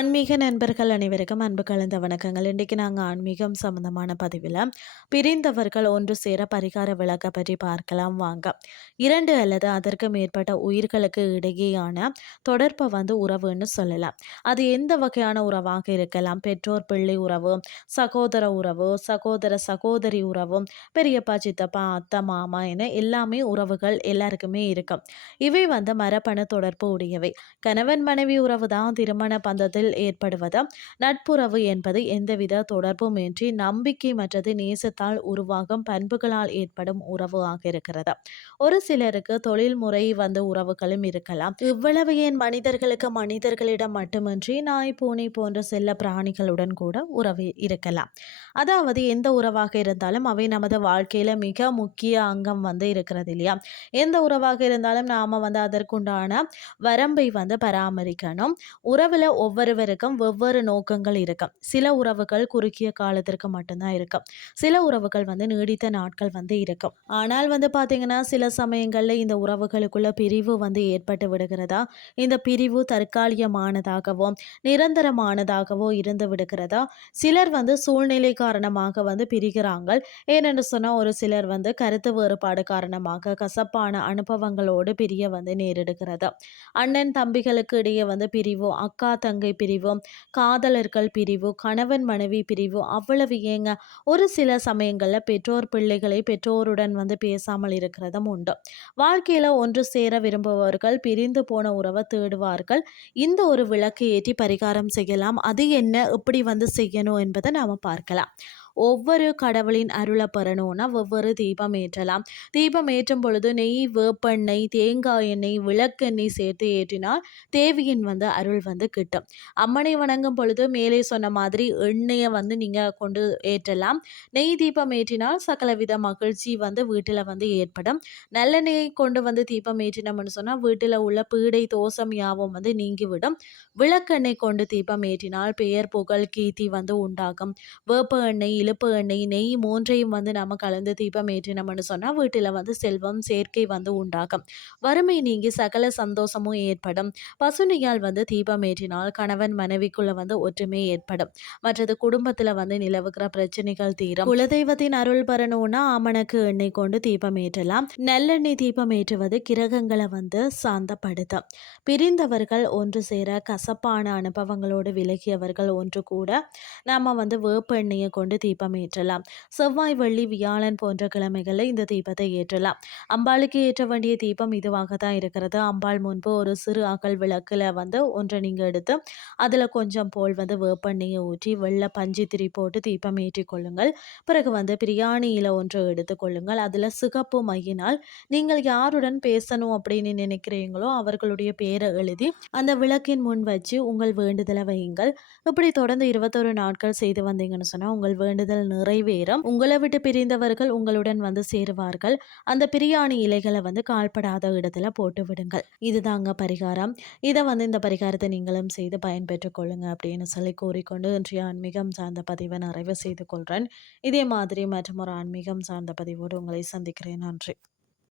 ஆன்மீக நண்பர்கள் அனைவருக்கும் அன்பு கலந்த வணக்கங்கள். இன்றைக்கு நாங்கள் ஆன்மீகம் சம்பந்தமான பதிவில் பிரிந்தவர்கள் ஒன்று சேர பரிகார விளக்க பற்றி பார்க்கலாம் வாங்க. இரண்டு அல்லது அதற்கு மேற்பட்ட உயிர்களுக்கு இடையேயான தொடர்பை வந்து உறவுன்னு சொல்லலாம். அது எந்த வகையான உறவாக இருக்கலாம்? பெற்றோர் பிள்ளை உறவு சகோதர உறவு சகோதர சகோதரி உறவு பெரியப்பா சித்தப்பா அத்தை மாமா என எல்லாமே உறவுகள் எல்லாருக்குமே இருக்கும். இவை வந்து மரபணு தொடர்பு உடையவை. கணவன் மனைவி உறவு தான் திருமண பந்தத்தில் ஏற்படுவது நட்புறவு என்பது எந்தவித தொடர்பும் இன்றி நம்பிக்கை மற்றது நேசத்தால் உருவாகும் பண்புகளால் ஏற்படும் உறவு ஆக இருக்கிறது ஒரு சிலருக்கு தொழில் முறை வந்த உறவுகளும் இருக்கலாம். இவ்வளவு ஏன் மனிதர்களுக்கு மனிதர்களிடம் மட்டுமின்றி நாய் பூனை போன்ற செல்ல பிராணிகளுடன் கூட உறவு இருக்கலாம். அதாவது எந்த உறவாக இருந்தாலும் அவை நமது வாழ்க்கையில மிக முக்கிய அங்கம் வந்து இருக்கிறது இல்லையா? எந்த உறவாக இருந்தாலும் நாம வந்து அதற்குண்டான வரம்பை வந்து பராமரிக்கணும். உறவுல ஒவ்வொருவருக்கும் வெவ்வேறு நோக்கங்கள் இருக்கும். சில உறவுகள் குறுகிய காலத்திற்கு மட்டும்தான் இருக்கும். சில உறவுகள் வந்து நீடித்த நாட்கள் வந்து இருக்கும். ஆனால் வந்து பார்த்தீங்கன்னா சில சமயங்களில் இந்த உறவுகளுக்குள்ள பிரிவு வந்து ஏற்பட்டு விடுகிறதா? இந்த பிரிவு தற்காலிகமானதாகவோ நிரந்தரமானதாகவோ இருந்து விடுகிறதா? சிலர் வந்து சூழ்நிலை காரணமாக வந்து பிரிகிறாங்க. ஏனென்று சொன்னால் ஒரு சிலர் வந்து கருத்து வேறுபாடு காரணமாக கசப்பான அனுபவங்களோடு பிரிய வந்து நேரிடுகிறது. அண்ணன் தம்பிகளுக்கு இடையே வந்து பிரிவு அக்கா தங்கை பிரிவு காதலர்கள் பிரிவு கணவன் மனைவி பிரிவு அவ்வளவு ஏங்க. ஒரு சில சமயங்களில் பெற்றோர் பிள்ளைகளை பெற்றோருடன் வந்து பேசாமல் இருக்கிறதும் உண்டு. வாழ்க்கையில் ஒன்று சேர விரும்புபவர்கள் பிரிந்து போன உறவை தேடுவார்கள். இந்த ஒரு விளக்கு ஏற்றி பரிகாரம் செய்யலாம். அது என்ன? எப்படி வந்து செய்யணும் என்பதை நாம் பார்க்கலாம். ஒவ்வொரு கடவுளின் அருளை பெறணும்னா ஒவ்வொரு தீபம் ஏற்றலாம். தீபம் ஏற்றும் பொழுது நெய் வேப்பெண்ணெய் தேங்காய் எண்ணெய் விளக்கெண்ணெய் சேர்த்து ஏற்றினால் தேவியின் வந்து அருள் வந்து கிட்டும். அம்மனை வணங்கும் பொழுது மேலே சொன்ன மாதிரி எண்ணெயை வந்து நீங்கள் கொண்டு ஏற்றலாம். நெய் தீபம் ஏற்றினால் சகலவித மகிழ்ச்சி வந்து வீட்டில் வந்து ஏற்படும். நல்லெண்ணெயை கொண்டு வந்து தீபம் ஏற்றினோம்னு சொன்னால் வீட்டில் உள்ள பீடை தோசம் யாவும் வந்து நீங்கிவிடும். விளக்கெண்ணெய் கொண்டு தீபம் ஏற்றினால் பெயர் புகழ் கீர்த்தி வந்து உண்டாகும். வேப்ப எண்ணெய் இழுப்பு எண்ணெய் நெய் மூன்றையும் வந்து நம்ம கலந்து தீபம் ஏற்றினோம்னு சொன்னால் வீட்டில் வந்து செல்வம் சேர்க்கை வந்து உண்டாகும். வறுமை நீங்கி சகல சந்தோஷமும் ஏற்படும். பசுனையால் வந்து தீபம் ஏற்றினால் கணவன் மனைவிக்குள்ள வந்து ஒற்றுமை ஏற்படும். மற்றது குடும்பத்தில் வந்து நிலவுகிற பிரச்சனைகள் தீரும். குலதெய்வத்தின் அருள் பெறணும்னா ஆமணக்கு எண்ணெய் கொண்டு தீபம் ஏற்றலாம். நல்லெண்ணெய் தீபம் ஏற்றுவது கிரகங்களை வந்து சாந்தப்படுத்தும். பிரிந்தவர்கள் ஒன்று சேர கசப்பான அனுபவங்களோடு விலகியவர்கள் ஒன்று கூட நம்ம வந்து வேப்ப எண்ணெயை கொண்டு தீபம் ஏற்றலாம். செவ்வாய் வெள்ளி வியாழன் போன்ற கிழமைகளில் இந்த தீபத்தை ஏற்றலாம். அம்பாளுக்கு ஏற்ற வேண்டிய தீபம் இதுவாக தான் இருக்கிறது. அம்பாள் முன்பு ஒரு சிறு அகல் விளக்கில் வந்து ஒன்றை நீங்கள் எடுத்து அதில் கொஞ்சம் போல் வந்து வேப்பெண்ணெயை ஊற்றி வெள்ளை பஞ்சு திரி போட்டு தீபம் ஏற்றி கொள்ளுங்கள். பிறகு வந்து பிரியாணியில் ஒன்று எடுத்துக்கொள்ளுங்கள் அதில் சிகப்பு மையினால் நீங்கள் யாருடன் பேசணும் அப்படின்னு நினைக்கிறீங்களோ அவர்களுடைய பேரை எழுதி அந்த விளக்கின் முன் வச்சு உங்கள் வேண்டுதலை வையுங்கள். இப்படி தொடர்ந்து இருபத்தொரு நாட்கள் செய்து வந்தீங்கன்னு சொன்னால் உங்கள் வேண்டு வேண்டுதல் நிறைவேறும். உங்களை விட்டு பிரிந்தவர்கள் உங்களுடன் வந்து சேருவார்கள். அந்த பிரியாணி இலைகளை வந்து கால்படாத இடத்துல போட்டு விடுங்கள். இதுதாங்க பரிகாரம். இதை வந்து இந்த பரிகாரத்தை நீங்களும் செய்து பயன்பெற்றுக் கொள்ளுங்க அப்படின்னு சொல்லி கூறிக்கொண்டு இன்றைய ஆன்மீகம் சார்ந்த பதிவை நிறைவு செய்து கொள்கிறேன் இதே மாதிரி மற்றும் ஒரு ஆன்மீகம் சார்ந்த பதிவோடு உங்களை சந்திக்கிறேன். நன்றி.